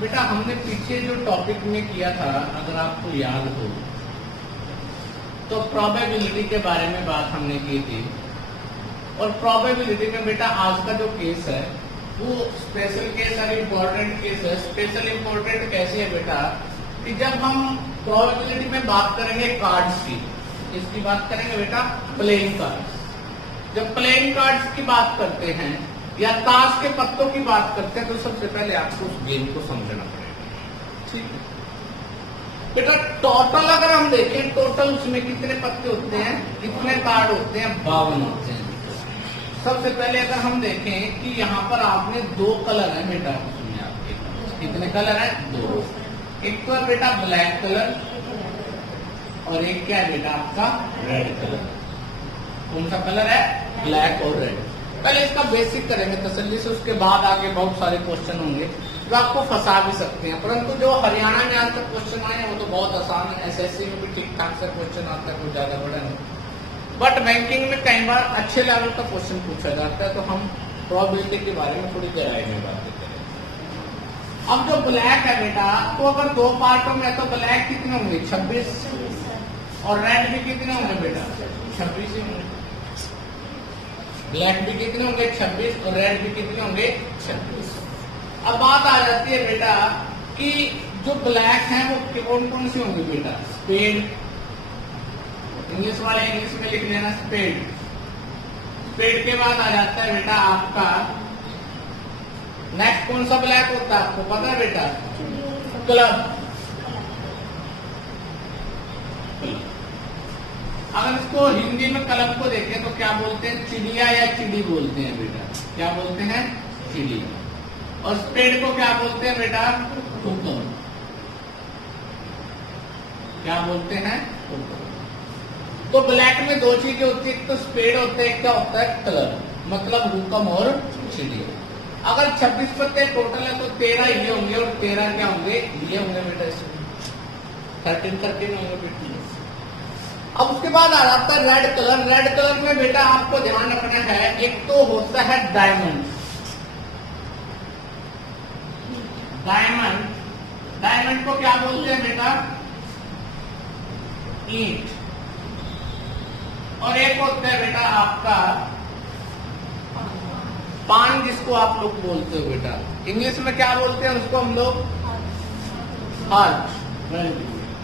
बेटा हमने पीछे जो टॉपिक में किया था, अगर आपको याद हो, तो प्रोबेबिलिटी के बारे में बात हमने की थी। और प्रोबेबिलिटी में बेटा आज का जो केस है वो स्पेशल केस और इम्पोर्टेंट केस है। स्पेशल इम्पोर्टेंट कैसे है बेटा कि जब हम प्रोबेबिलिटी में बात करेंगे कार्ड्स की, इसकी बात करेंगे बेटा प्लेइंग कार्ड्स। जब प्लेइंग कार्ड्स की बात करते हैं या ताश के पत्तों की बात करते हैं तो सबसे पहले आपको उस गेम को समझना पड़ेगा। ठीक है बेटा, टोटल अगर हम देखें, टोटल उसमें कितने पत्ते होते हैं, कितने कार्ड होते हैं, 52 होते हैं। सबसे पहले अगर हम देखें कि यहाँ पर आपने 2 कलर है बेटा, उसमें आपके कितने कलर है, 2। एक तो है बेटा ब्लैक कलर और एक क्या है बेटा आपका रेड कलर। कौन सा कलर है, ब्लैक और रेड। पहले इसका बेसिक करेंगे तसल्ली से, उसके बाद आगे बहुत सारे क्वेश्चन होंगे जो आपको फंसा भी सकते हैं, परंतु जो हरियाणा में आज तक क्वेश्चन आए हैं वो तो बहुत आसान है। एसएससी में भी ठीक ठाक से क्वेश्चन आता है, कोई ज्यादा बड़ा नहीं, बट बैंकिंग में कई बार अच्छे लेवल का क्वेश्चन पूछा जाता है, तो हम प्रोबेबिलिटी के बारे में थोड़ी गहराई में बातें करें। अब जो ब्लैक है बेटा, तो अगर 2 पार्टों में तो ब्लैक कितने होंगे, 26, और रेड भी कितने होंगे बेटा, 26 ही होंगे। ब्लैक भी कितने होंगे, 26, और रेड भी कितने होंगे, 26। अब बात आ जाती है बेटा कि जो ब्लैक है वो कौन कौन सी होंगी बेटा, स्पेड, इंग्लिश वाले इंग्लिश में लिख लेना स्पेड। स्पेड के बाद आ जाता है बेटा आपका नेक्स्ट कौन सा ब्लैक होता है, आपको पता है बेटा, क्लब। अगर इसको हिंदी में क्लब को देखें तो क्या बोलते हैं, चिड़िया या चिड़ी बोलते हैं बेटा, क्या बोलते हैं, चिड़ी। और स्पेड को क्या बोलते हैं बेटा, हुक्म। क्या बोलते हैं, हुक्म। तो ब्लैक में 2 चीजें होती है, एक तो स्पेड होता है, एक क्या होता है, कलर, मतलब हुक्म और चिड़िया। अगर 26 पत्ते टोटल है तो 13 ये होंगे और 13 क्या होंगे, ये होंगे बेटा, इसमें 13 होंगे बेटा। अब उसके बाद आ जाता है रेड कलर। रेड कलर में बेटा आपको ध्यान रखना है, एक तो होता है डायमंड। डायमंड, डायमंड को क्या बोलते हैं बेटा, ईंट। और एक होता है बेटा आपका पान, जिसको आप लोग बोलते हो बेटा, इंग्लिश में क्या बोलते हैं उसको हम लोग, हार्ट,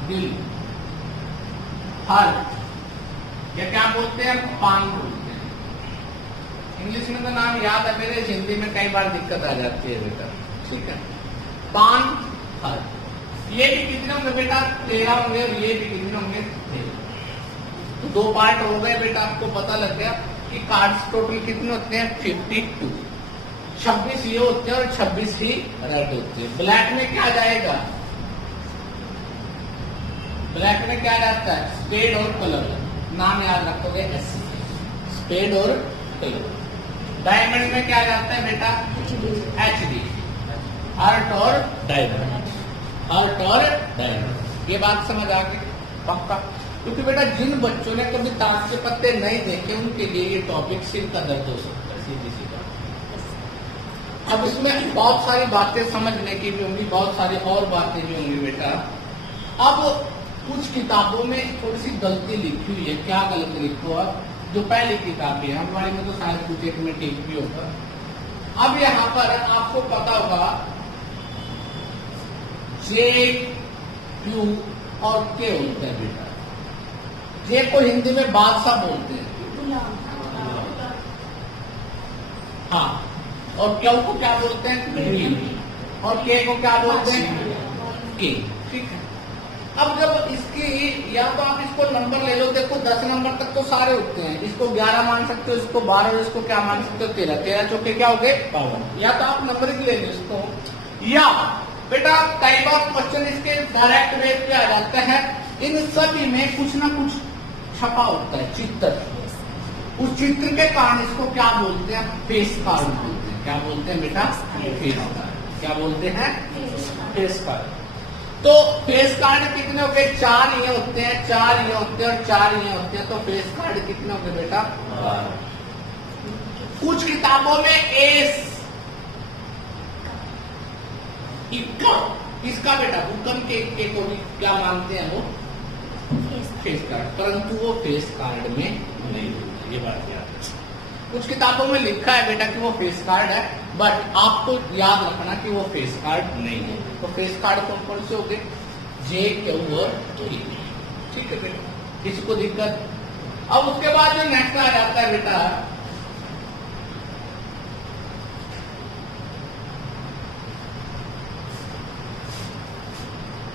दिल, हार्ट, या क्या बोलते हैं, पान बोलते हैं। इंग्लिश में तो नाम याद है मेरे, हिंदी में कई बार दिक्कत आ जाती है बेटा। ठीक है, पान, हार्ट, ये भी कितने होंगे बेटा, 13 होंगे, और ये भी कितने होंगे, 13। तो 2 पार्ट हो गए बेटा, आपको पता लग गया कि कार्ड्स टोटल कितने होते हैं, 52। 26 ये होते हैं और 26 ही रेड होते हैं। ब्लैक में क्या जाएगा, ब्लैक में क्या जाता है, स्पेड और कलर, नाम याद रखोगे ऐसे, स्पेड और कलर। डायमंड में क्या जाता है बेटा, एचडी, हार्ट और डायमंड, हार्ट और डायमंड। ये बात समझ आ गई पक्का? क्योंकि बेटा जिन बच्चों ने कभी ताश के पत्ते नहीं देखे उनके लिए ये टॉपिक सिर का दर्द हो सकता है, सीधी सी बात। अब इसमें बहुत सारी बातें समझने की भी होंगी, बहुत सारी और बातें भी होंगी बेटा। अब कुछ किताबों में थोड़ी सी गलती लिखी हुई है। क्या गलती लिखो, अब जो पहली किताबें हैं हमारे में तो शायद कुछ एक में ठीक भी होगा। अब यहाँ पर आपको पता होगा जे, क्यू और के होता है बेटा। जे को हिंदी में बादशाह बोलते हैं, हाँ, और क्यू को क्या बोलते हैं, क्वीन, और के को क्या बोलते हैं, किंग। ठीक है, अब जब इसकी, या तो आप इसको नंबर ले लो, देखो 10 नंबर तक तो सारे होते हैं, इसको 11 मान सकते हो, इसको 12, और इसको क्या मान सकते हो, 13। 13 चौके क्या हो गए, 52। या तो आप नंबर ले लो इसको, या बेटा कई बार क्वेश्चन इसके डायरेक्ट बेस पे आ जाता है। इन सभी में कुछ ना कुछ छपा होता है, चित्र। उस चित्र के कारण इसको क्या बोलते हैं, फेस कार्ड बोलते हैं। क्या बोलते हैं बेटा, फेस कार्ड। क्या बोलते हैं, फेस कार्ड। तो फेस कार्ड कितने हो गए, 4 ये होते हैं, 4 ये होते हैं और 4 ये होते हैं। तो फेस कार्ड कितने हो गए बेटा, 12। कुछ किताबों में एस इक्का, इसका बेटा भूकंप के इक्के को भी क्या मानते हैं वो फेस कार्ड, परंतु वो फेस कार्ड में नहीं होता, ये बात याद है। कुछ किताबों में लिखा है बेटा कि वो फेस कार्ड है, बट आपको याद रखना कि वो फेस कार्ड नहीं है। तो फेस कार्ड कौन कौन से हो गए, जे, क्यू और टी, ठीक है बेटा, किसी को दिक्कत। अब उसके बाद जो नेक्स्ट आ जाता है बेटा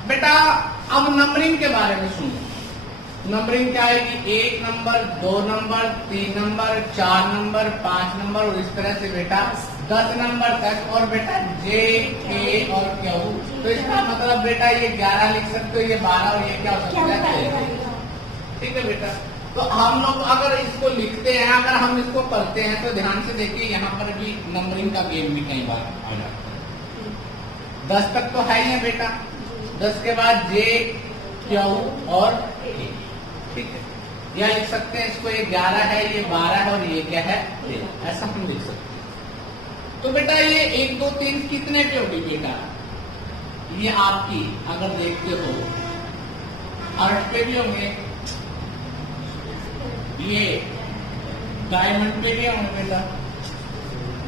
बेटा अब नंबरिंग के बारे में सुनो। नंबरिंग क्या है कि 1 number, 2 number, 3 number, 4 number, 5 number और इस तरह से बेटा 10 नंबर तक, और बेटा जे, के और क्यू। तो इसका मतलब बेटा ये 11 लिख सकते हो, ये 12 और ये क्या हो सकता है, ठीक है बेटा। तो हम लोग अगर इसको लिखते हैं, अगर हम इसको पढ़ते हैं तो ध्यान से देखिए, यहाँ पर भी नंबरिंग का गेम भी कई बार आ जाता है। 10 तक तो है ही है बेटा, 10 के बाद जे, क्यू और के, ठीक है। या लिख सकते हैं इसको, ये 11 है, ये 12 है और ये क्या है, ऐसा हम लिख सकते हैं। तो बेटा ये 1 2 3 कितने पे होगी बेटा, ये आपकी अगर देखते हो हार्ट पे भी होंगे, ये डायमंड पे भी होंगे बेटा,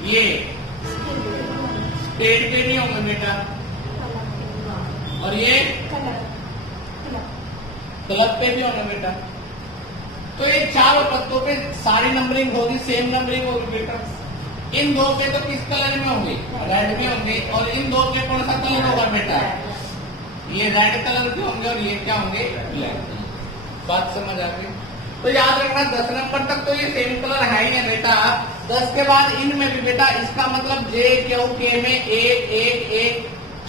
ये स्टेट पे भी होंगे बेटा, और ये क्लब पे भी होंगे बेटा। तो ये चारों पत्तों पे सारी नंबरिंग होगी, सेम नंबरिंग होगी बेटा। इन दो पे तो किस कलर में होंगे, रेड में होंगे, और इन दो पे कौन सा कलर होगा बेटा, ये रेड कलर के होंगे और ये क्या होंगे, ब्लैक। बात समझ आ गई। तो याद रखना 10 नंबर तक तो ये सेम कलर है ही है बेटा। 10 के बाद इनमें भी बेटा, इसका मतलब जे, क्यू, के में एक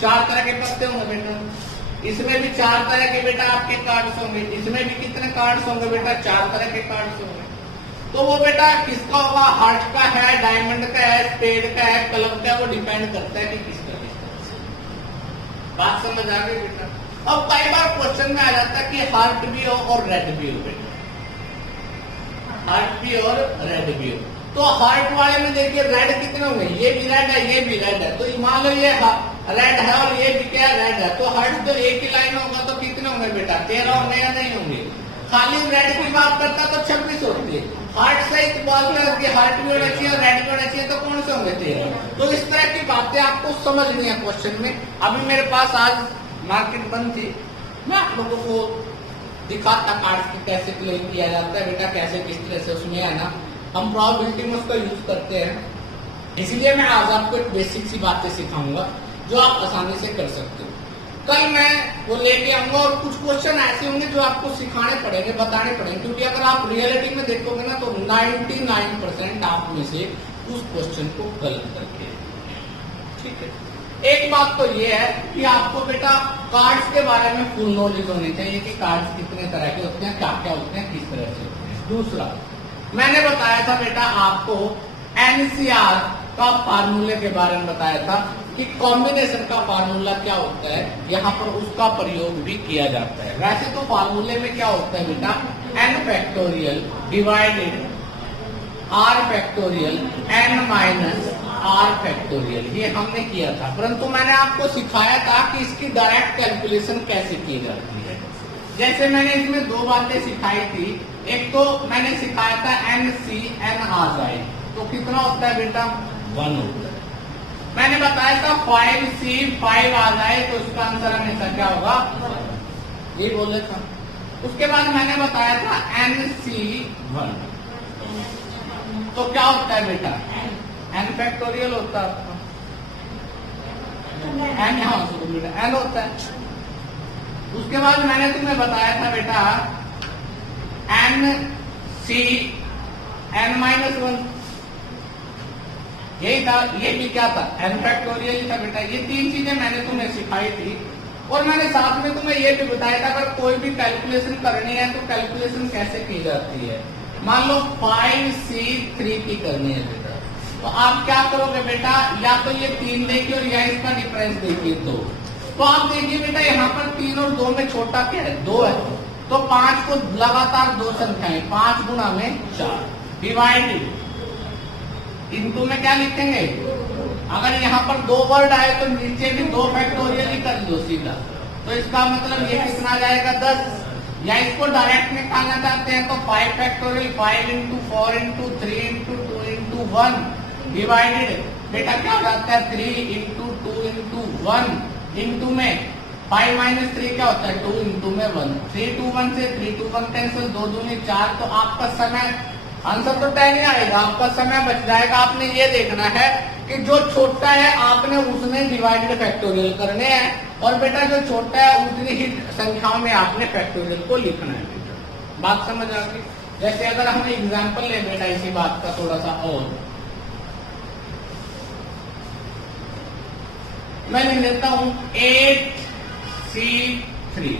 4 तरह के पत्ते होंगे बेटा। इसमें भी 4 तरह के बेटा आपके कार्ड्स होंगे, इसमें भी कितने कार्ड्स होंगे बेटा, 4 तरह के कार्ड्स होंगे। तो वो बेटा किसका होगा, हार्ट का है, डायमंड का है, स्पेड का है, क्लब का है, वो डिपेंड करता है कि किसका किसका। बात समझ आ गई बेटा। अब कई बार क्वेश्चन में आ जाता है कि हार्ट भी हो और रेड भी हो बेटा, हार्ट भी और रेड भी हो। तो हार्ट वाले में देखिए रेड कितने होंगे, ये भी रेड है, ये भी रेड है। तो मान लो ये रेड है और ये भी क्या रेड है, तो हार्ट तो एक ही लाइन होगा, तो कितने होंगे बेटा, 13 होंगे या नहीं होंगे। खाली रेड की बात करता तो 26 होते। हार्ट सहित बात है, हार्ट भी होना चाहिए और रेड भी होना चाहिए, तो कौन से होंगे 13। तो इस तरह की बातें आपको समझनी है क्वेश्चन में। अभी मेरे पास आज मार्केट बंद थी, मैं आप लोगों को दिखाता कार्ड की कैसे क्लेम किया जाता है बेटा, कैसे किस तरह से उसमें है ना हम प्रोबेबिलिटी में उसका यूज करते हैं। इसलिए मैं आज आपको एक बेसिक सी बातें सिखाऊंगा जो आप आसानी से कर सकते हो। कल मैं वो लेके आऊंगा और कुछ क्वेश्चन ऐसे होंगे जो आपको सिखाने पड़ेंगे, बताने पड़ेंगे, क्योंकि अगर आप रियलिटी में देखोगे ना तो 99% आप में से उस क्वेश्चन को गलत करके, ठीक है। एक बात तो ये है कि आपको बेटा कार्ड्स के बारे में फुल नॉलेज होनी चाहिए कि कार्ड्स कितने तरह के होते हैं, क्या क्या होते हैं, किस तरह से होते हैं। दूसरा, मैंने बताया था बेटा आपको एनसीआर का फार्मूले के बारे में बताया था कि कॉम्बिनेशन का फार्मूला क्या होता है, यहाँ पर उसका प्रयोग भी किया जाता है। वैसे तो फार्मूले में क्या होता है बेटा, n factorial divided r factorial n minus r factorial, ये हमने किया था। परंतु मैंने आपको सिखाया था कि इसकी डायरेक्ट कैलकुलेशन कैसे की जाती है। जैसे मैंने इसमें 2 बातें सिखाई थी। एक तो मैंने सिखाया था NCN आ जाए तो कितना होता है बेटा, 1 होता है। मैंने बताया था 5C5 आ जाए तो उसका आंसर हमेशा क्या होगा, ये बोले था। उसके बाद मैंने बताया था NC1 तो क्या होता है बेटा, n फैक्टोरियल होता है आपका, n यहाँ से बेटा n होता है। उसके बाद मैंने तुम्हें बताया था बेटा NCN-1 यही था, ये भी क्या था, n फैक्टोरियल ही था बेटा। ये 3 चीजें मैंने तुम्हें सिखाई थी और मैंने साथ में तुम्हें ये भी बताया था अगर कोई भी कैलकुलेशन करनी है तो कैलकुलेशन कैसे की जाती है। मान लो 5C3 की करनी है बेटा, तो आप क्या करोगे बेटा, या तो ये 3 देखिए और या इसका डिफरेंस देखिए 2। तो आप देखिए बेटा यहाँ पर 3 और 2 में छोटा क्या है, 2 है। तो 5 को लगातार 2 संख्याएं, 5 गुणा में 4 डिवाइडेड, इनटू में क्या लिखेंगे अगर यहाँ पर 2 वर्ड आए तो नीचे भी 2 फैक्टोरियल ही कर दो सीधा, तो इसका मतलब ये कितना आ जाएगा 10। या इसको डायरेक्ट निकालना चाहते हैं तो 5 factorial 5 into 4 into 3 into 2 into 1 divided बेटा क्या हो जाता है 3 इंटू 2 इंटू 1 इंटू में 5 माइनस 3 क्या होता है 2 इंटू में 1। 3 टू 1 से 3 टू 1 कैंसिल, 2 दूनी 4। तो आपका समय आंसर तो तय नहीं आएगा, आपका समय बच जाएगा। आपने ये देखना है कि जो छोटा है आपने उसमें डिवाइडेड फैक्टोरियल करने हैं, और बेटा जो छोटा है उतनी ही संख्याओं में आपने फैक्टोरियल को लिखना है। बेटा बात समझ आ गई। जैसे अगर हम एग्जाम्पल ले बेटा इसी बात का थोड़ा सा और, मैं लिख लेता हूं 8C3।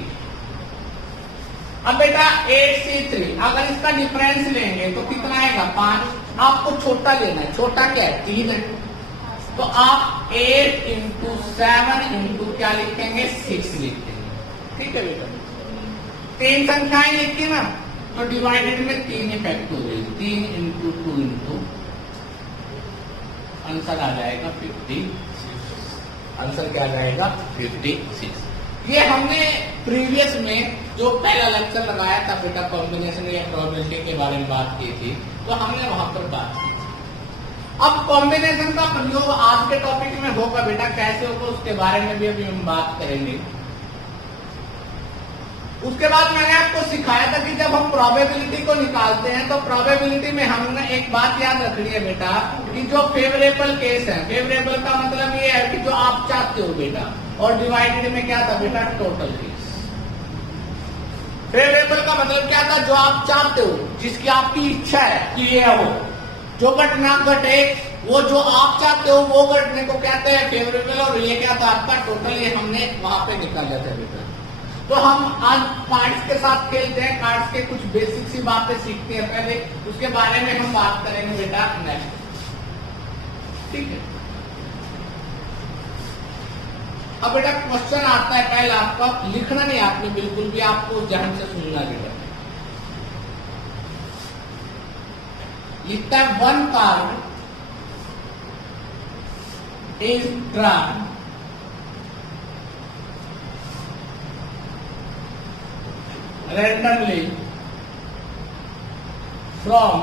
अब बेटा 8C3 अगर इसका डिफरेंस लेंगे तो कितना आएगा 5। आपको छोटा लेना है, छोटा क्या है 3 है, तो आप 8 इंटू 7 इंटू क्या लिखेंगे 6 लिखेंगे। ठीक है बेटा, 3 संख्याएं लिखी ना, तो डिवाइडेड में 3 इफेक्ट हो जाएगी। 3 इंटू 2 इंटू आंसर आ जाएगा 56। आंसर क्या आ जाएगा 56। ये हमने प्रीवियस में जो पहला लेक्चर लगाया था बेटा कॉम्बिनेशन या प्रोबेबिलिटी के बारे में बात की थी, तो हमने वहां पर बात की। अब कॉम्बिनेशन का प्रयोग आज के टॉपिक में होगा बेटा, कैसे होगा उसके बारे में भी अभी हम बात करेंगे। उसके बाद मैंने आपको सिखाया था कि जब हम प्रोबेबिलिटी को निकालते हैं तो प्रोबेबिलिटी में हमने एक बात याद रखनी है बेटा कि जो फेवरेबल केस है, फेवरेबल का मतलब ये है कि जो आप चाहते हो बेटा, और डिवाइडेड में क्या था बेटा टोटल केस। फेवरेबल का मतलब क्या था, जो आप चाहते हो, जिसकी आपकी इच्छा है कि ये हो, जो घटना घटे वो जो आप चाहते हो वो घटने को कहते हैं फेवरेबल, और ये क्या था आपका टोटल। ये हमने वहां पे निकाला था बेटा। तो हम आज कार्ड्स के साथ खेलते हैं, कार्ड्स के कुछ बेसिक सी बातें सीखते हैं पहले, उसके बारे में हम बात करेंगे बेटा नेक्स्ट। ठीक है, अब बेटा क्वेश्चन आता है पहला, आपका लिखना नहीं आपने बिल्कुल भी, आपको ध्यान से सुनना बेटा। लिखता है 1 card is drawn randomly from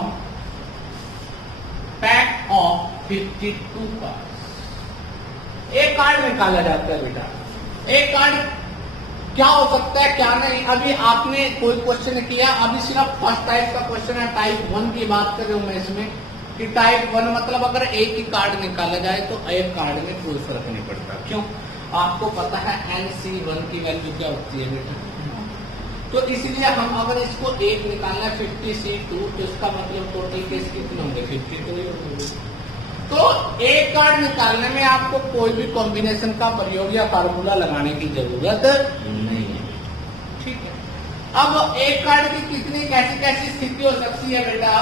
pack of 52 cards। एक कार्ड निकाला जाता है बेटा। एक कार्ड क्या हो सकता है क्या नहीं, अभी आपने कोई क्वेश्चन किया, अभी सिर्फ फर्स्ट टाइप का क्वेश्चन है, टाइप 1 की बात कर रहा हूं मैं इसमें, कि टाइप 1 मतलब अगर एक ही कार्ड निकाला जाए तो एक कार्ड में कोई फर्क नहीं पड़ता। क्यों? आपको पता है NC1 की वैल्यू क्या होती है बेटा, तो इसलिए हम अगर इसको एक निकालना है 50C2 तो इसका मतलब टोटल केस कितने होंगे 52 ही होंगे। तो एक कार्ड निकालने में आपको कोई भी कॉम्बिनेशन का प्रयोग या फार्मूला लगाने की जरूरत नहीं है। ठीक है, अब एक कार्ड की कितनी कैसी कैसी स्थिति हो सकती है बेटा,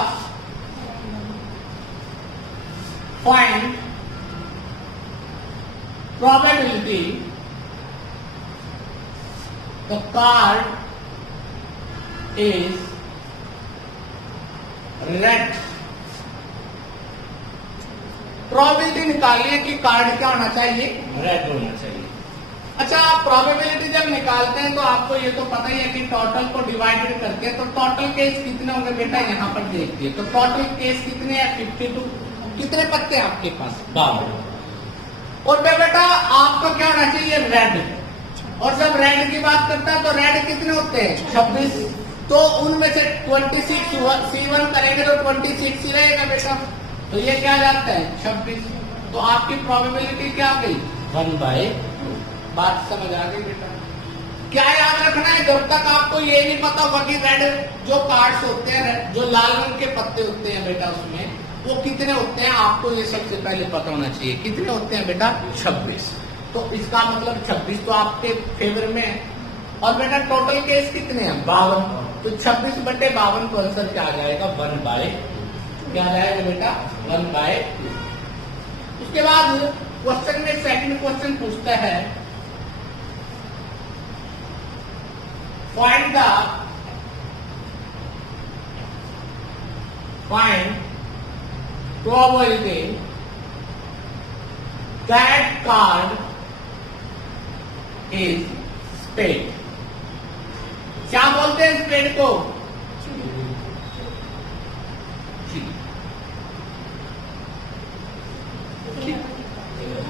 find probability the card is red। Probability निकालिए कि कार्ड क्या होना चाहिए, रेड होना चाहिए। अच्छा, आप प्रोबेबिलिटी जब निकालते हैं तो आपको ये तो पता ही है कि टोटल को डिवाइडेड करके, तो टोटल केस कितने होंगे बेटा, यहाँ पर देखिए तो टोटल केस कितने हैं 52। कितने पत्ते हैं आपके पास 52, और बेटा आपका क्या होना चाहिए रेड, और जब रेड की बात करता है तो रेड कितने होते हैं 26, तो उनमें से 26 C1 करेंगे तो 26 ही रहेगा बेटा, तो ये क्या जाता है 26। तो आपकी प्रोबेबिलिटी क्या आ गई 1/2। बात समझ आ गई बेटा। क्या याद रखना है, जब तक आपको ये नहीं पता होगा कि रेड जो कार्ड्स होते हैं, जो लाल रंग के पत्ते होते हैं बेटा उसमें वो कितने होते हैं, आपको ये सबसे पहले पता होना चाहिए। कितने होते हैं बेटा 26, तो इसका मतलब 26 तो आपके फेवर में है। और बेटा टोटल केस कितने हैं 52, तो 26/52 को आंसर क्या आ जाएगा 1/2। क्या आ जाएगा बेटा 1/2। उसके बाद क्वेश्चन में सेकंड क्वेश्चन पूछता है find probability that card is spade. क्या बोलते हैं स्पेड को?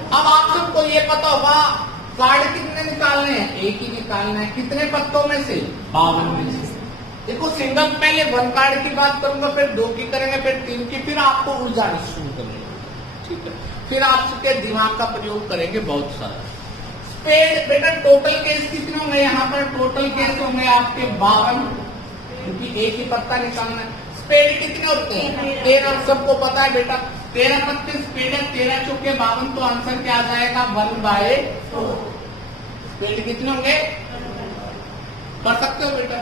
अब आप सबको ये पता होगा कार्ड कितने निकालने हैं? एक ही निकालना है। कितने पत्तों में से? 52 में से। देखो सिंगल पहले 1 कार्ड की बात करूंगा, फिर 2 की करेंगे, फिर 3 की, फिर आपको उलझाना शुरू करेंगे। ठीक है, फिर आप सबके दिमाग का प्रयोग करेंगे बहुत सारा। स्पेड बेटा टोटल केस कितने होंगे? यहाँ पर टोटल केस होंगे आपके 52, क्योंकि एक ही पत्ता निकालना है। स्पेड कितने होते हैं? 13। सबको पता है बेटा 13 पत्ते स्पेड है, 13 चौके 52, तो आंसर क्या आ जाएगा? 1/4। स्पेड कितने होंगे? कर सकते हो बेटा?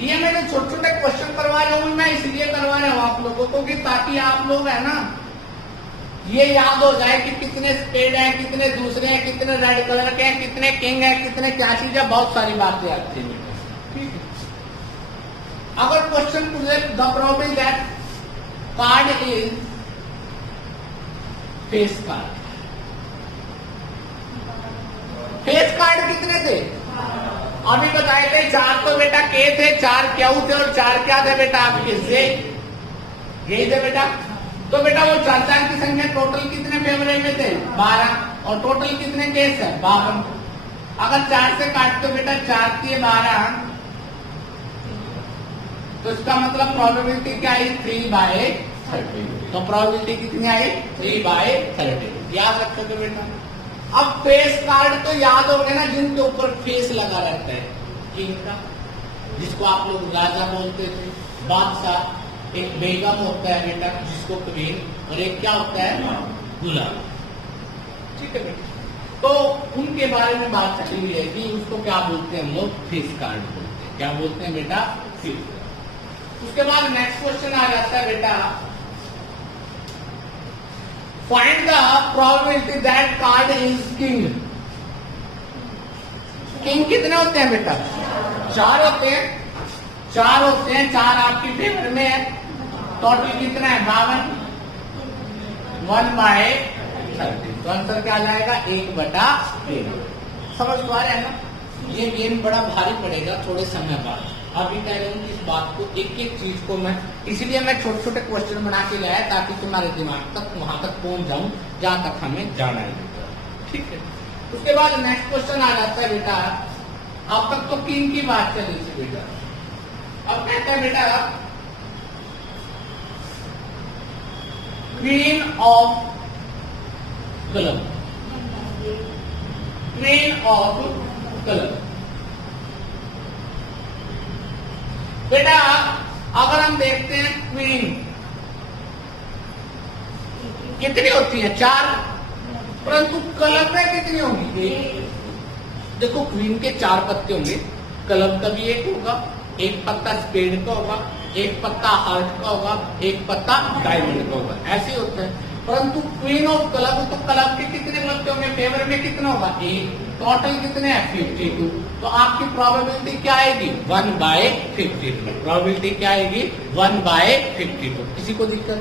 ये मैंने छोटे छोटे क्वेश्चन करवा रहा हूँ, मैं इसलिए करवा रहा हूँ आप लोगों को कि ताकि आप लोग है ना ये याद हो जाए कि कितने स्पेड है, कितने दूसरे हैं, कितने रेड कलर के हैं, कितने किंग है, कितने क्या चीज है, बहुत सारी बातें आती है। ठीक है, अगर क्वेश्चन पूछे the problem that card is face card. Face card कितने थे? अभी बताए थे 4 तो बेटा के थे, 4 क्यू थे और 4 क्या थे बेटा आपके से? यही थे बेटा। तो बेटा वो 4 की संख्या टोटल कितने फेवरे में थे? 12। और टोटल कितने केस है? 52। अगर 4 से काटते तो बेटा 4 के 12, तो इसका मतलब प्रोबेबिलिटी क्या आई? 3/30। तो प्रोबेबिलिटी कितनी आई? 3/30। याद रखोगे बेटा। अब फेस कार्ड तो याद हो गया ना, जिनके ऊपर फेस लगा रहता है। किंग का, जिसको आप लोग राजा बोलते थे, बादशाह। एक बेगम होता है बेटा, जिसको क्वीन, और एक क्या होता है? गुलाम। ठीक है बेटा, तो उनके बारे में बात चली हुई है कि उसको क्या बोलते हैं हम लोग? फेस कार्ड बोलते हैं। क्या बोलते हैं बेटा? फेस। उसके बाद नेक्स्ट क्वेश्चन आ जाता है बेटा, find the probability that card is king. King कितने होते हैं बेटा? 4 होते हैं। 4 होते हैं, 4 आपकी फेवर में है। टोटल कितना है? 52। 1/30। तो आंसर क्या आ जाएगा? 1/13। समझ पा रहे हैं ना? ये गेम बड़ा भारी पड़ेगा थोड़े समय बाद। अभी कह रहा हूँ इस बात को, एक एक चीज को मैं, इसलिए मैं छोटे छोटे क्वेश्चन बना के लाया ताकि तुम्हारे दिमाग तक वहां तक पहुंच जाऊं जहां तक हमें जाना है बेटा। ठीक है, उसके बाद नेक्स्ट क्वेश्चन आ जाता है बेटा, अब तक तो किंग की बात चली थी बेटा। अब कहता है बेटा queen of club. Queen of club बेटा, अगर हम देखते हैं क्वीन कितनी होती है? 4। परंतु क्लब में कितनी होंगी? 1। देखो क्वीन के 4 पत्ते होंगे, क्लब का भी 1 होगा, एक पत्ता स्पेड का होगा, एक पत्ता हार्ट का होगा, एक पत्ता डायमंड का होगा। ऐसे होता है। परंतु क्वीन ऑफ क्लब, तो क्लब के कितने पत्ते होंगे? फेवर में कितना होगा? 1। टोटल कितने हैं? 52। तो आपकी प्रोबेबिलिटी क्या आएगी? 1/52। प्रोबेबिलिटी क्या आएगी? 1/52। किसी को दिक्कत?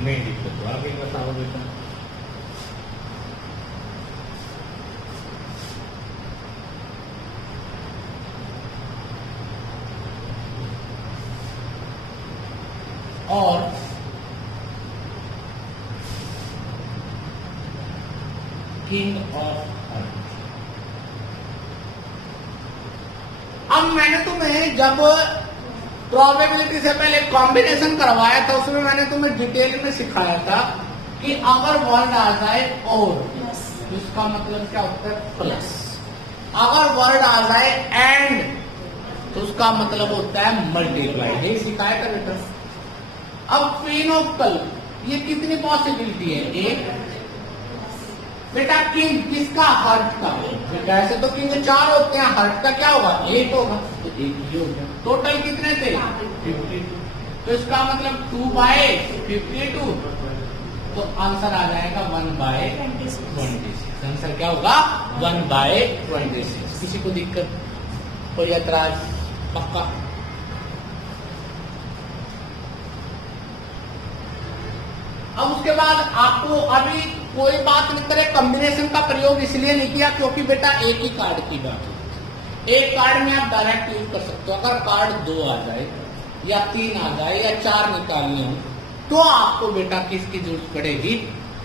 नहीं दिक्कत तो आगे बताओ बेटा। और किंग ऑफ हार्ट। अब मैंने तुम्हें जब प्रोबेबिलिटी से पहले कॉम्बिनेशन करवाया था, उसमें मैंने तुम्हें डिटेल में सिखाया था कि अगर वर्ड आ जाए और, तो इसका मतलब क्या होता है? प्लस। अगर वर्ड आ जाए एंड, तो उसका मतलब होता है मल्टीप्लाई। यही सिखाया था बेटा। अब क्वीन ऑफ क्लब, ये कितनी पॉसिबिलिटी है? 1। बेटा किंग किसका? हार्ट का। बेटा ऐसे तो किंग 4 होते हैं, हार्ट का क्या होगा? 1 होगा, तो 1 ही हो गया। टोटल कितने थे? 52। तो इसका मतलब 2/52। तो आंसर आ जाएगा 1/26। आंसर क्या होगा? 1/26। किसी को दिक्कत, कोई ऐतराज? पक्का? अब उसके बाद आपको अभी कोई बात नहीं करे, कॉम्बिनेशन का प्रयोग इसलिए नहीं किया क्योंकि बेटा एक ही कार्ड की बात है। एक कार्ड में आप डायरेक्ट यूज कर सकते हो। अगर कार्ड 2 आ जाए या 3 आ जाए या 4 निकालने हो तो आपको बेटा किसकी जरूरत पड़ेगी?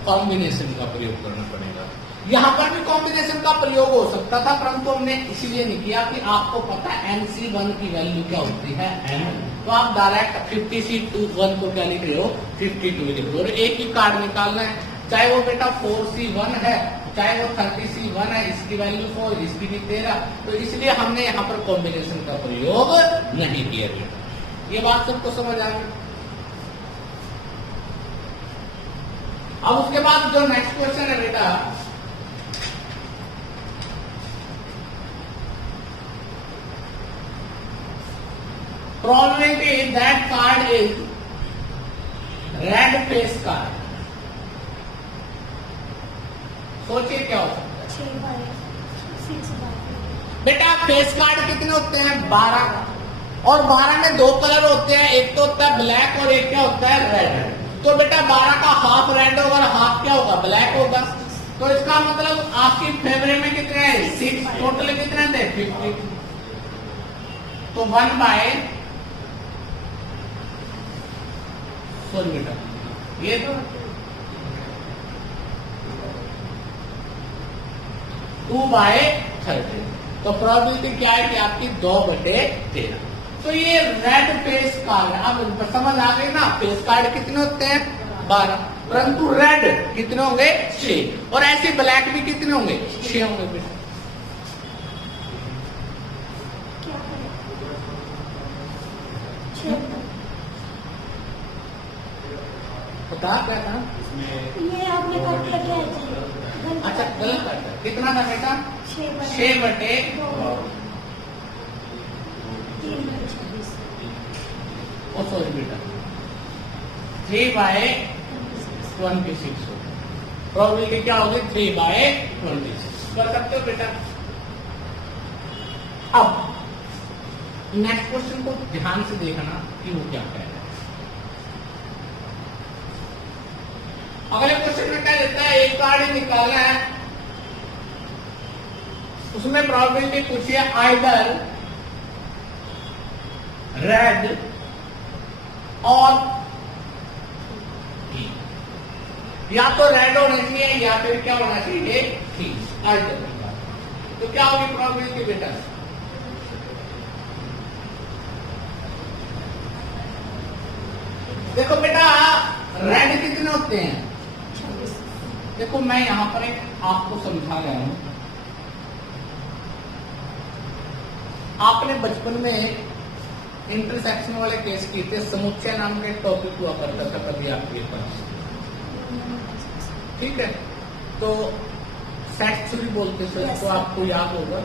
कॉम्बिनेशन का प्रयोग करना पड़ेगा। यहाँ पर भी कॉम्बिनेशन का प्रयोग हो सकता था, परंतु हमने इसलिए नहीं किया कि आपको पता है NC1 की वैल्यू क्या होती है, n। तो आप डायरेक्ट 50C1 को क्या लिख रहे हो? 52 लिख रहे हो। और एक ही कार्ड निकालना है, चाहे वो बेटा 4C1 है, चाहे वो 30C1 है, इसकी वैल्यू 4, इसकी भी 13। तो इसलिए हमने यहाँ पर कॉम्बिनेशन का प्रयोग नहीं किया बेटा। ये बात सबको समझ आ गई? अब उसके बाद जो नेक्स्ट क्वेश्चन है बेटा, probability that card is red face card। सोचिए क्या हो सकता है? बेटा फेस कार्ड कितने होते हैं? 12। और 12 में 2 कलर होते हैं, एक तो होता है ब्लैक और एक क्या होता है? रेड। तो बेटा 12 का हाफ रेड होगा और हाफ क्या होगा? ब्लैक होगा। तो इसका मतलब आपकी फेवरेट में कितने हैं? 6। टोटल कितने थे? 50। तो 1 बाय, सॉरी बेटा ये तो 2/30। तो प्रोबेबिलिटी क्या है कि आपकी 2/13। तो ये रेड फेस कार्ड, अब समझ आ गई ना? फेस कार्ड कितने होते हैं? 12। परंतु रेड कितने होंगे? 6। और ऐसे ब्लैक भी कितने होंगे? 6 होंगे बेटा। बता क्या था? ये आपने कट किया क्या है? अच्छा गलत करता। कितना था बेटा? 6/2। ओ सॉरी बेटा 3/26 हो। प्रोबेबिलिटी क्या होगी? 3/26 कर सकते हो बेटा। अब नेक्स्ट क्वेश्चन को ध्यान से देखना कि वो क्या कह रहा है। अगले क्वेश्चन में क्या देता है? एक कार्ड ही निकालना है, उसमें प्रोबेबिलिटी पूछी है आइदर रेड और या तो रेड होना चाहिए या फिर क्या होना चाहिए? आइदर। तो क्या होगी प्रोबेबिलिटी बेटा? देखो बेटा रेड कितने होते हैं? देखो मैं यहां पर एक आपको समझा रहा हूं। आपने बचपन में इंटरसेक्शन वाले केस किए थे, समुच्चय नाम का एक टॉपिक हुआ करता था कभी आपके पास, ठीक है? तो सेट थ्योरी बोलते थे, तो आपको याद होगा।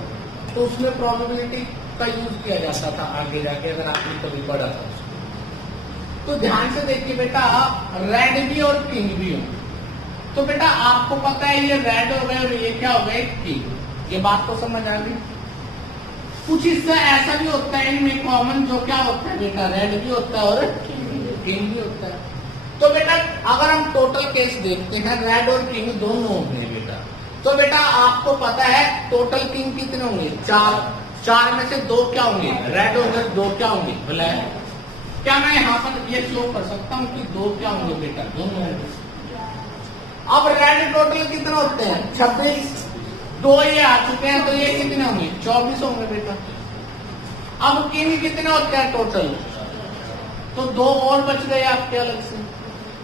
तो उसमें प्रोबेबिलिटी का यूज किया जाता था आगे जाके, अगर आपने कभी पढ़ा था उसको। तो ध्यान से देखिए बेटा, रेड भी और किंग भी हो। तो बेटा आपको पता है ये रेड हो गए और ये क्या हो गए? किंग। ये बात तो समझ आ गई? कुछ हिस्सा ऐसा भी होता है इनमें कॉमन, जो क्या होता है बेटा? रेड भी होता है और किंग भी होता है। तो बेटा अगर हम टोटल केस देखते हैं, रेड और किंग दोनों होंगे बेटा। तो बेटा आपको पता है टोटल किंग कितने होंगे? 4। 4 में से 2 क्या होंगे? रेड होंगे, 2 क्या होंगे? ब्लैक। क्या मैं यहाँ पर ये शो कर सकता हूँ कि 2 क्या होंगे बेटा? दोनों होंगे। अब रेड टोटल कितने होते हैं? 26। 2 ये आ चुके हैं, तो ये कितने होंगे? 24 होंगे बेटा। अब किंग कितने होते हैं टोटल? तो 2 और बच गए आपके अलग से।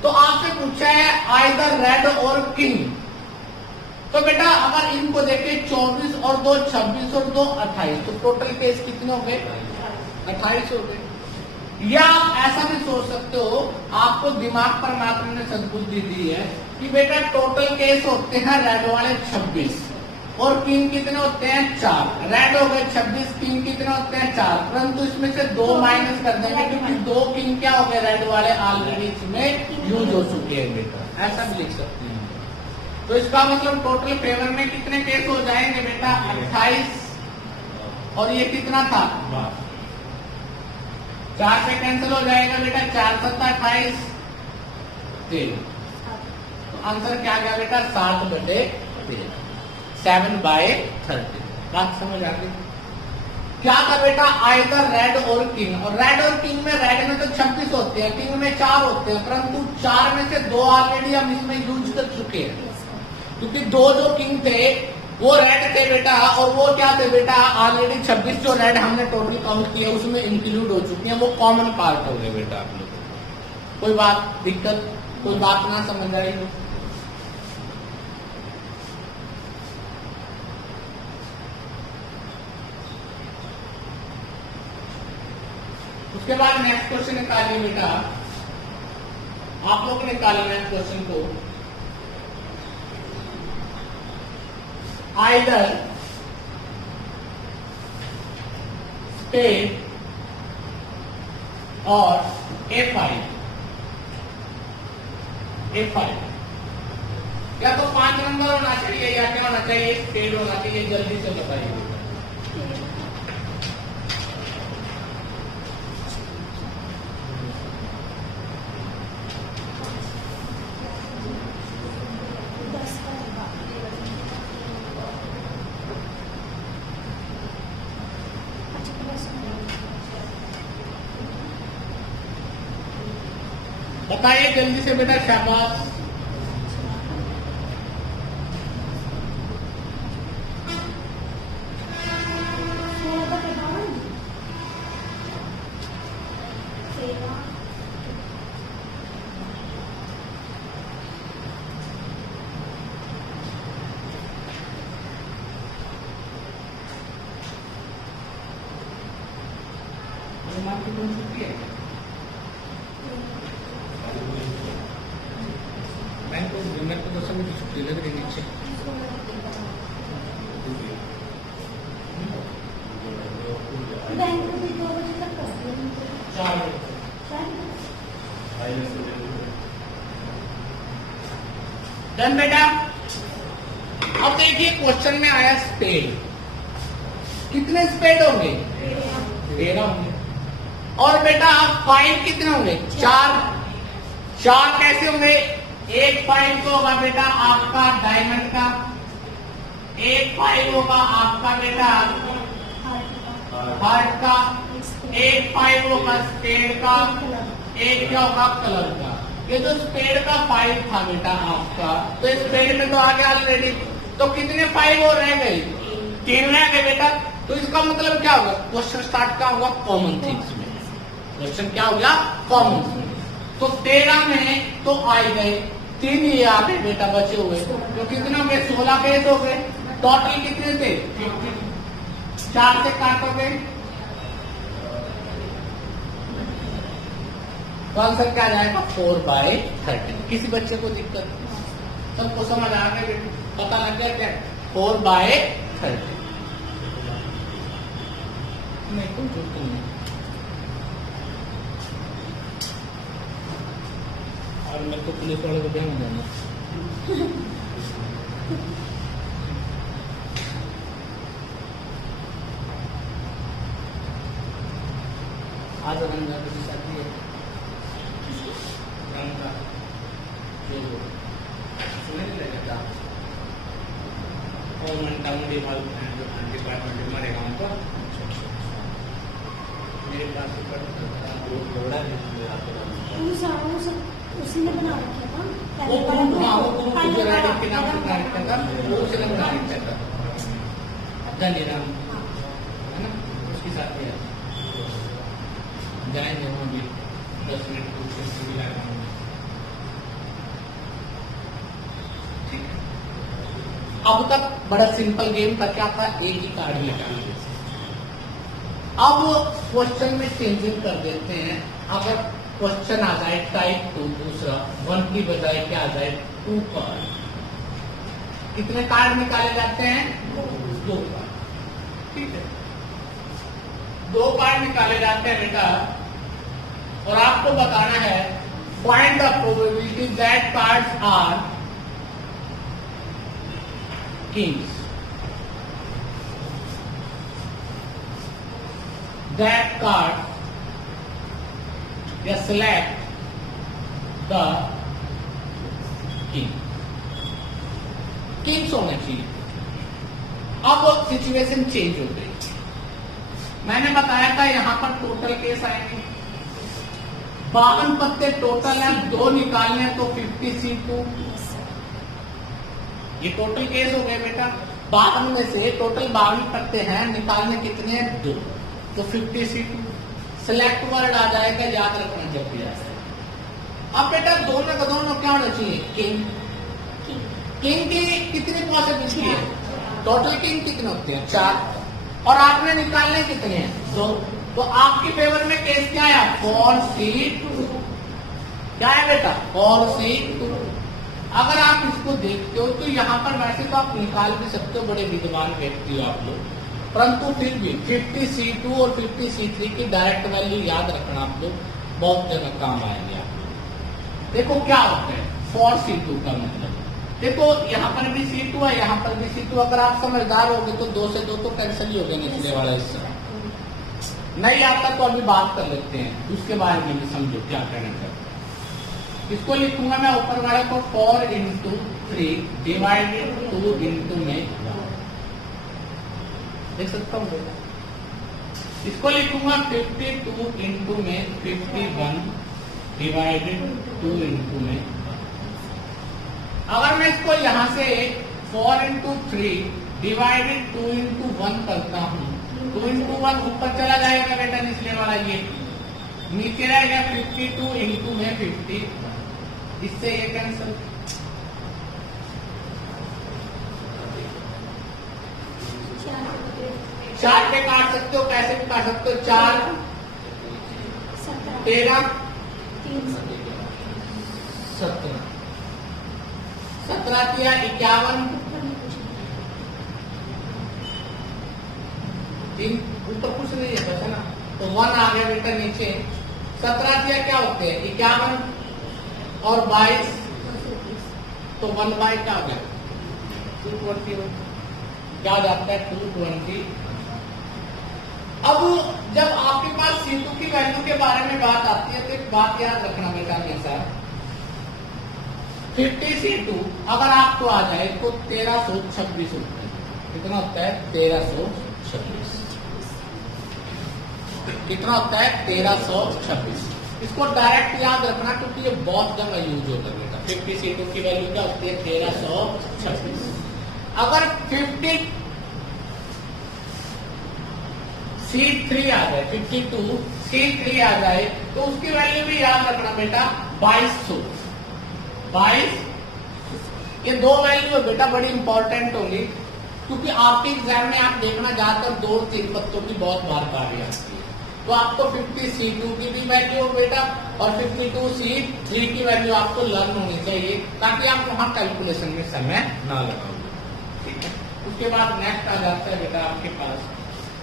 तो आपसे पूछा है आइदर रेड और किंग। तो बेटा अगर इनको देखें 24 और 2 26 और 2 28, तो टोटल केस कितने हो गए? 28 हो गए। या आप ऐसा भी सोच सकते हो, आपको दिमाग परमात्मा ने सद्बुद्धि दी है कि बेटा टोटल केस होते हैं रेड वाले 26 और किंग कितने होते हैं? 4। रेड हो गए 26, किंग कितने होते हैं? 4। परंतु इसमें से 2 माइनस कर देंगे क्योंकि 2 किंग क्या हो गए? रेड वाले ऑलरेडी इसमें यूज हो चुके हैं बेटा। ऐसा भी लिख सकते हैं। तो इसका मतलब टोटल फेवर में कितने केस हो जाएंगे बेटा? 28। और ये कितना था? 4 से कैंसिल हो जाएगा बेटा। 4 7 28 13। आंसर क्या गया बेटा 7/13, 7/30। बात समझ आ गई? क्या था बेटा आइदर रेड और किंग, और रेड और किंग में, रेड में तो 26 होते हैं, किंग में 4 होते हैं, परंतु 4 में से 2 ऑलरेडी हम इसमें यूज कर चुके हैं, क्योंकि 2 जो किंग थे वो रेड थे बेटा, और वो क्या थे बेटा ऑलरेडी 26 जो रेड हमने टोटल काउंट किया उसमें इंक्लूड हो चुकी हैं, वो कॉमन पार्ट हो गए बेटा आप लोगों को। कोई बात दिक्कत, कोई बात ना समझ आई हो? उसके बाद नेक्स्ट क्वेश्चन निकालिए बेटा, आप लोग निकालिए नेक्स्ट क्वेश्चन को। आइदर स्पेड और A5, या तो 5 नंबर होना चाहिए या क्या होना चाहिए, स्पेड होना चाहिए, जल्दी से बताइए। बताइए जल्दी से बेटा, शाबाश। मैं तो समय की छुट्टी लग रही नीचे। बैंक में भी 2 बजे तक करते हैं। 4 बजे। डन बेटा। अब देखिए क्वेश्चन में आया स्पेड, कितने स्पेड होंगे? 13 होंगे। और बेटा आप फाइन कितने होंगे? 4। 4 कैसे होंगे? एक फाइन तो होगा बेटा आपका डायमंड का, एक फाइन होगा आपका बेटा हार्ट का, एक फाइन होगा स्पेड का, एक क्या होगा कलर का। ये जो स्पेड का फाइल था बेटा आपका, तो स्पेड में तो आ गया ऑलरेडी, तो कितने फाइल और रह गए? 3 रह गए बेटा। तो इसका मतलब क्या होगा? क्वेश्चन स्टार्ट क्या होगा? कॉमन थिंग्स में। क्वेश्चन क्या हो गया? Common things. तो 13 में तो आए गए, 3 ही आ गए बेटा बचे हुए, तो कितने हो गए? 16 पेज हो गए। टोटल कितने थे? 4 से काटोगे तो आंसर क्या जाएगा? 4/13। किसी बच्चे को दिक्कत? सबको समझ आ गया? पता लग गया क्या? 4/13। नहीं कोई जरूरत नहीं। और मैं तो पुलिस वाले को ध्यान देना। आज रंगा की शादी है, रंगा जो सुनने नहीं लगा था, और मंटा मुझे डिपार्टमेंट में मरेगा उनको। मेरे पास थोड़ा उसी ने बना रखा था। वो ग्रुप, हाँ वो ग्रुप गुजराती के नाम से बना रखा था, वो उसे बना रखा था धनीराम, है ना, उसके साथ ही जाएंगे वहाँ भी 10 मिनट कुछ भी लगाएंगे। ठीक है। अब तक बड़ा सिंपल गेम था, क्या था? एक ही कार्ड निकालना। अब क्वेश्चन में चेंजिंग कर देते हैं। अगर क्वेश्चन आ जाए टाइप 2 दूसरा, 1 की बजाय क्या आ जाए? 2 कार्ड। कितने कार्ड निकाले जाते हैं? 2 कार्ड। ठीक है, 2 कार्ड निकाले जाते हैं बेटा, और आपको बताना है find the probability that cards are kings, that card select the king। Kings होने चाहिए। अब सिचुएशन चेंज हो गई। मैंने बताया था यहां पर टोटल केस आएंगे, 52 पत्ते टोटल है, 2 निकालने हैं तो 50C2, ये टोटल केस हो गए बेटा। 52 में से टोटल 52 पत्ते हैं, निकालने कितने हैं 2, तो 50C2। सिलेक्ट वर्ड आ जाएगा, याद रखना जब भी आता है। अब बेटा दोनों का दोनों क्या होना चाहिए, किंग। किंग की कितनी पॉसिबिलिटी है, टोटल किंग कितने होते हैं 4, और आपने निकालने कितने हैं 2, तो आपकी फेवर में केस क्या है 4C2। क्या है बेटा 4C2। अगर आप इसको देखते हो तो यहाँ पर वैसे तो आप निकाल भी सकते हो, बड़े विद्वान व्यक्ति हो आप लोग, परंतु फिर भी 50C2 और 50C3 की डायरेक्ट वैल्यू याद रखना आप लोग, बहुत जगह काम आएंगे आप लोग। देखो क्या होता है 4C2 का मतलब, देखो यहाँ पर भी C2 है, यहाँ पर भी C2। अगर आप समझदार होगे तो 2 से 2 तो कैंसिल ही हो गया निचले वाला हिस्सा। नहीं आता तो अभी बात कर लेते हैं, उसके बारे में भी समझो क्या कहना चाहते हैं। इसको लिखूंगा मैं ऊपर वाले को 4 into 3 डिवाइडेड 2 into में 1, देख सकता हूँ बेटा। इसको लिखूंगा 52 into में 51 डिवाइडेड 2 into में। अगर मैं इसको यहां से 4 into 3 डिवाइडेड 2 into 1 करता हूं, 2 into 1 ऊपर चला जाएगा बेटा निचले वाला, ये नीचे रहेगा 52 into में 50, इससे ये कैंसिल। चार पे काट सकते हो, कैसे भी काट सकते हो, 4 13 17 17 किया 51, ऊपर कुछ नहीं है बचा ना, तो 1 आ गया बेटा नीचे। 17 किया क्या होते हैं 51 और 22, तो 1 बाई क्या हो गया 220, क्या जाता है 220। अब जब आपके पास C2 की वैल्यू के बारे में बात आती है तो एक बात याद रखना बेटा मेरे साथ, 50C2 अगर आपको आ जाए तो 1326 होता है। कितना होता है 1326, कितना होता है 1326। इसको डायरेक्ट याद रखना क्योंकि ये बहुत जगह यूज होता है बेटा। 50C2 की वैल्यू क्या होती है 1326। अगर 50C3 आ जाए, 52C3 आ जाए तो उसकी वैल्यू भी याद रखना बेटा 2200। 22, ये 2 वैल्यू है बेटा, बड़ी इंपॉर्टेंट होंगी क्योंकि आपके एग्जाम में आप देखना ज्यादातर 2-3 पत्तों की बहुत बार कार्य आती है। तो आपको 50C2 की भी वैल्यू हो बेटा और 52C3 की वैल्यू आपको लर्न होनी चाहिए ताकि आप वहां कैलकुलेशन में समय ना लगाओ, ठीक है। उसके बाद नेक्स्ट आ जाता है बेटा आपके पास,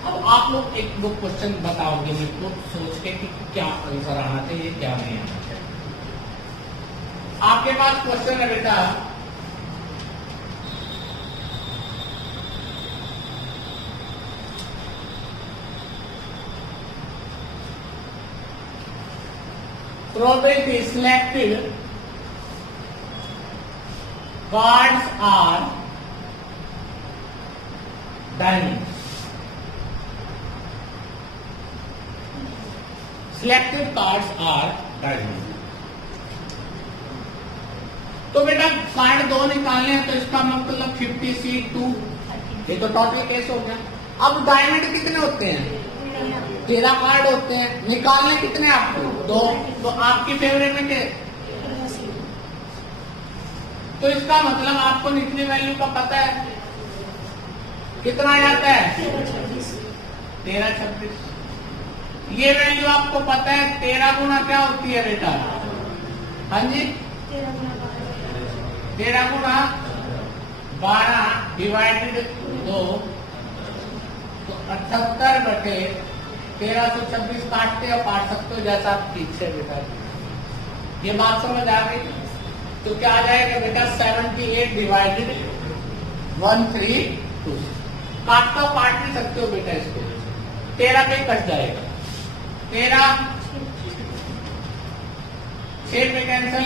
अब आप लोग एक दो क्वेश्चन बताओगे मेरे को सोच के कि क्या आंसर आना चाहिए क्या नहीं आना चाहिए। आपके पास क्वेश्चन है बेटा, probability selected cards are diamonds. Selected cards are diamonds. तो बेटा कार्ड 2 निकालने हैं तो इसका मतलब 50C2, ये तो टोटल केस हो गया। अब डायमंड कितने होते हैं 13 कार्ड होते हैं, निकालने कितने आपको 2, तो आपकी फेवरेट में क्या, तो इसका मतलब आपको निचली वैल्यू का पता है कितना आ जाता है 1326। ये वैल्यू आपको पता है 13 गुना क्या होती है बेटा, हाँ जी 13 गुना 12 डिवाइडेड 2, तो 78 बटे 1326 काटते और काट सकते हो जैसा आप ठीक से बेटा। ये बात समझ आ गई, तो क्या आ जाएगा बेटा 78 डिवाइडेड 132। काटता हो काट नहीं सकते हो बेटा इसको, 13 पे कट जाएगा, 13 6 पे कैंसिल,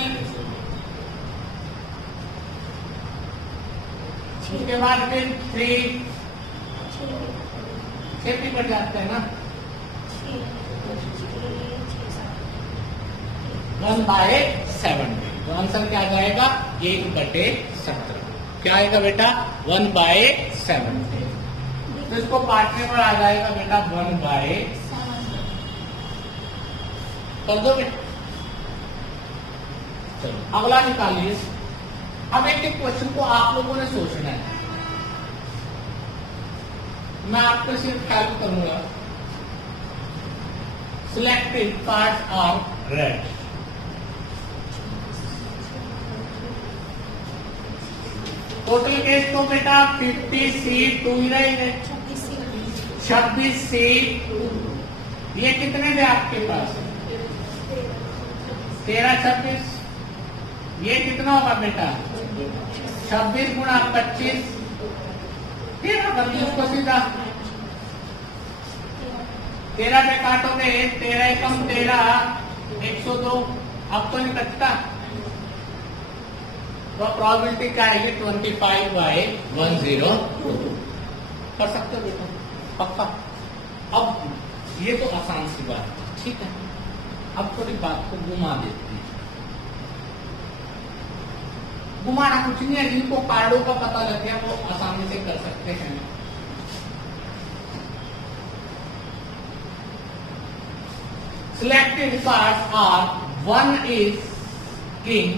उसके बाद फिर 3 6 भी कट जाते हैं ना, 1/70। तो आंसर क्या आ जाएगा? 1/70। क्या आएगा बेटा? 1/70। तो इसको काटने पर आ जाएगा बेटा 1/7। कर दो बेटा। चलो अगला निकालिए। अब एक एक क्वेश्चन को आप लोगों ने सोचना है, मैं आपको सिर्फ हेल्प करूंगा। Selected parts are red. Total case तो बेटा 50C2 ही रहेंगे। 26C, ये कितने थे आपके पास? 13 26, ये कितना होगा बेटा? 26 गुणा 25, 13 कर दिए उसको सीधा। 13 पे काटोगे 13 एकम 13, 102। अब तो नहीं कटता, तो प्रोबेबिलिटी क्या आएगी? 25/102। कर सकते हो बेटा, पक्का। अब ये तो आसान सी बात है, ठीक है। अब थोड़ी बात को घुमा देते हैं। घुमाना कुछ नहीं है, जिनको कार्डों का पता लग गया वो आसानी से कर सकते हैं। Selected cards are 1 is king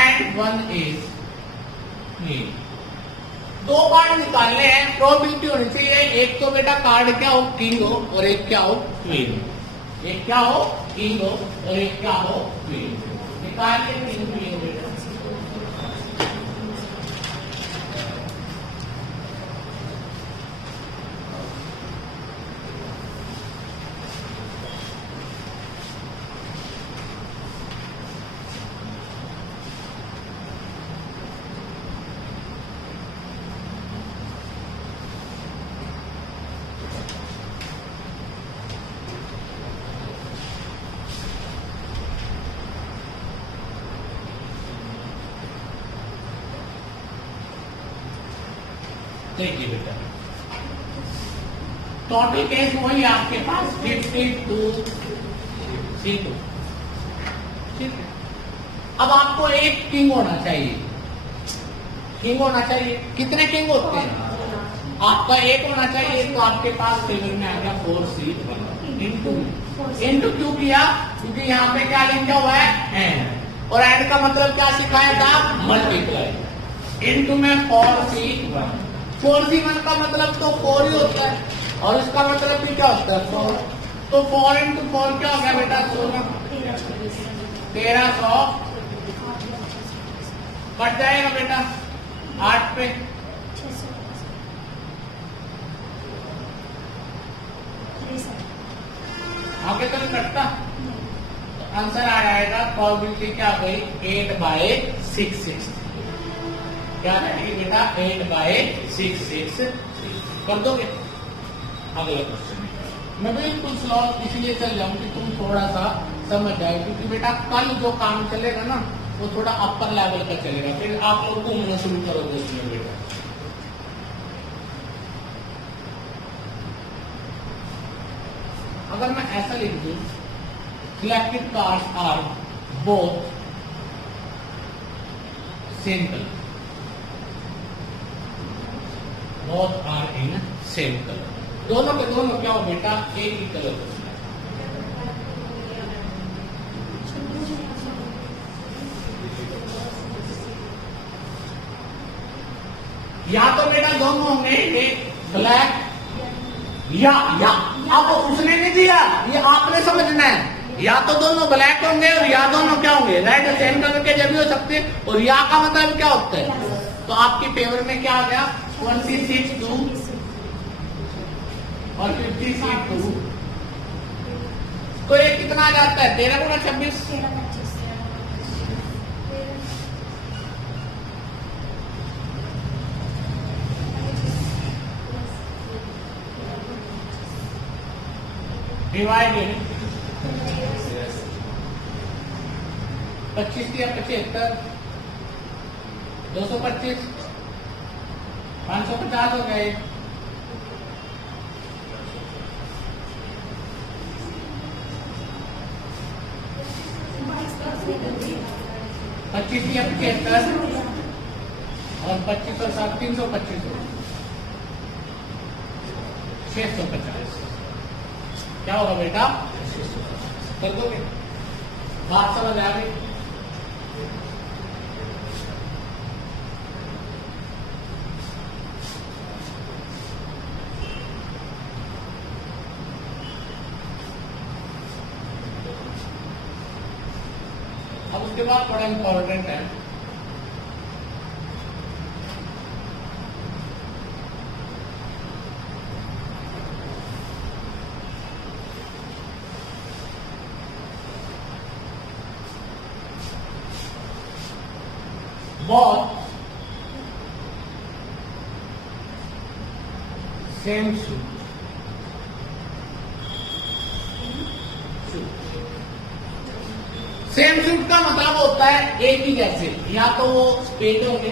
and 1 is queen। 2 card निकालने हैं, प्रोबेबिलिटी होनी चाहिए। एक तो बेटा कार्ड क्या हो? किंग हो, और एक क्या हो? क्वीन। एक क्या हो? किंग हो, और एक क्या हो? क्वीन। निकालिए किंग क्वीन बेटा। देखिए बेटा, टोटल केस वही आपके पास 52C2, ठीक है। अब आपको एक किंग होना चाहिए। किंग होना चाहिए, कितने किंग होते हैं? आपका एक होना चाहिए, तो आपके पास फेवर में आ गया 4C1 इंटू क्यों किया? क्योंकि यहाँ पे क्या लिखा हुआ है? एंड। और एंड का मतलब क्या सिखाया था? मल्टीप्लाई। इंटू में 4C1। 4C1 का मतलब तो 4 ही होता है, और इसका मतलब भी क्या होता है? 4। तो 4 इंटू 4 क्या हो गया बेटा? 16। 1300 कट जाएगा बेटा 8 पे। आगे तो नहीं कटता, तो आंसर आ जाएगा, प्रोबेबिलिटी क्या हो गई? 8/660। क्या रहेगी बेटा? 8/660 कर दोगे। अगला क्वेश्चन मैं बिल्कुल स्लो इसलिए चल जाऊं कि तुम थोड़ा सा समझ जाए, क्योंकि बेटा कल जो काम चलेगा ना वो थोड़ा अपर लेवल का चलेगा, फिर आप लोग घूमना शुरू करोगे उसमें बेटा। अगर मैं ऐसा लिख दूं, selected cards are both same colour, both are in same colour. दोनों के दोनों क्या हो बेटा? एक ही कलर हो। या तो बेटा दोनों होंगे एक ब्लैक या अब उसने नहीं दिया, ये आपने समझना है। या तो दोनों ब्लैक होंगे और या दोनों क्या होंगे? रेड। सेम कलर के जब भी हो सकते हैं। और या का मतलब क्या होता है? तो आपकी फेवर में क्या आ गया? 26/2 और 50/2। तो ये कितना आ जाता है? 13 गुणा 26। डिवाइडेड 25 या 75, 225, 550 हो गए। 25 या 75 और 25 और 7 325 हो, 650। क्या होगा बेटा? कर दोगे? बात समझ आ गई? अब उसके बाद बड़ा इंपॉर्टेंट है, both same shoe. Same shoot का मतलब होता है एक ही जैसे, या तो वो स्पेड होंगे,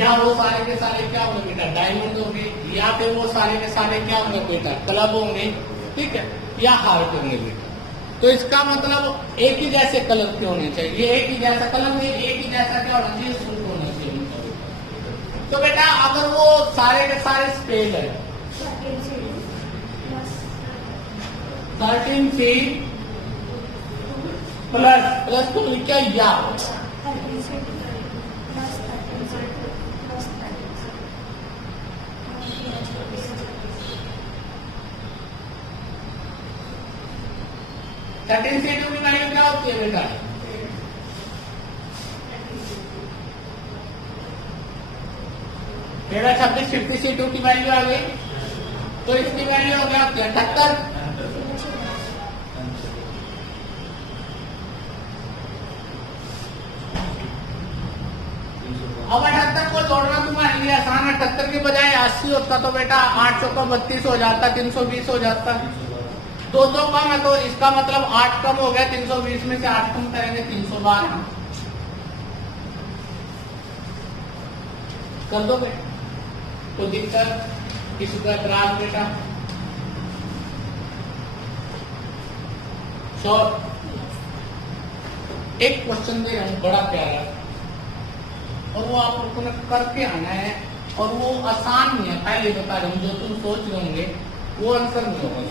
या वो सारे के सारे क्या होंगे बेटा? डायमंड होंगे, या फिर वो सारे के सारे क्या होंगे बेटा? क्लब होंगे, ठीक है, या हार्ट होंगे बेटा। तो इसका मतलब एक ही जैसे कलर के होने चाहिए। ये एक ही जैसा कलर नहीं, एक ही जैसा क्या होना चाहिए? सूट होना चाहिए। तो बेटा अगर वो सारे के सारे स्पेड है, 13 से प्लस को लिखा या 13 से 2 की वैल्यू क्या होती है बेटा? 13 26 50 से 2 की वैल्यू आ गई, तो इसकी वैल्यू हो गया 78। अब 78 को जोड़ना तुम्हारे लिए आसान है। 78 के बजाय 80 होता तो बेटा 800 का 32 हो जाता, 320 हो जाता। 2 कम है तो इसका मतलब 8 कम हो गया, 320 में से 8 कम करेंगे 312 कर दोगे। तो दिक्कत किसी का एतराज बेटा? शॉर्ट एक क्वेश्चन दे रहा हूं बड़ा प्यारा, और वो आप लोगों ने करके आना है, और वो आसान नहीं है, पहले बता रहा हूं। जो तुम सोच रहे होंगे वो आंसर नहीं होगा।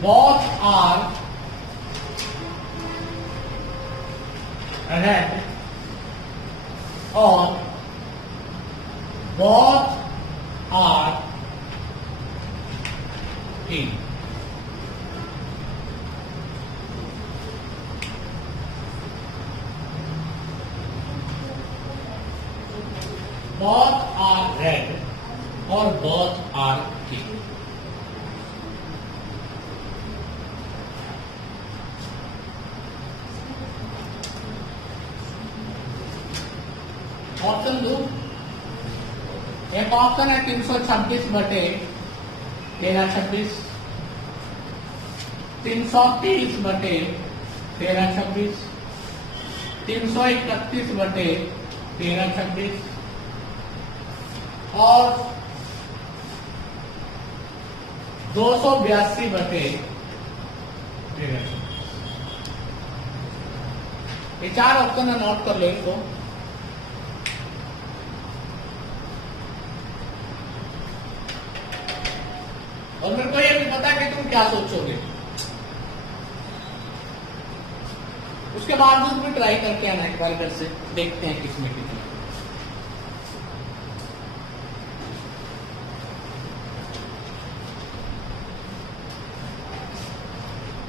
Both are red or both are pink. Both are red or both are pink. Option दो। एक ऑप्शन है 326 बटे 1326, 330 बटे 1326, 331 बटे 1326 और 282 बटे 1326। ये 4 ऑप्शन है, नोट कर लो इनको। और मेरे को ये भी पता है कि तुम क्या सोचोगे, उसके बावजूद भी ट्राई करके आना एक बार घर से, देखते हैं किसमें कितना।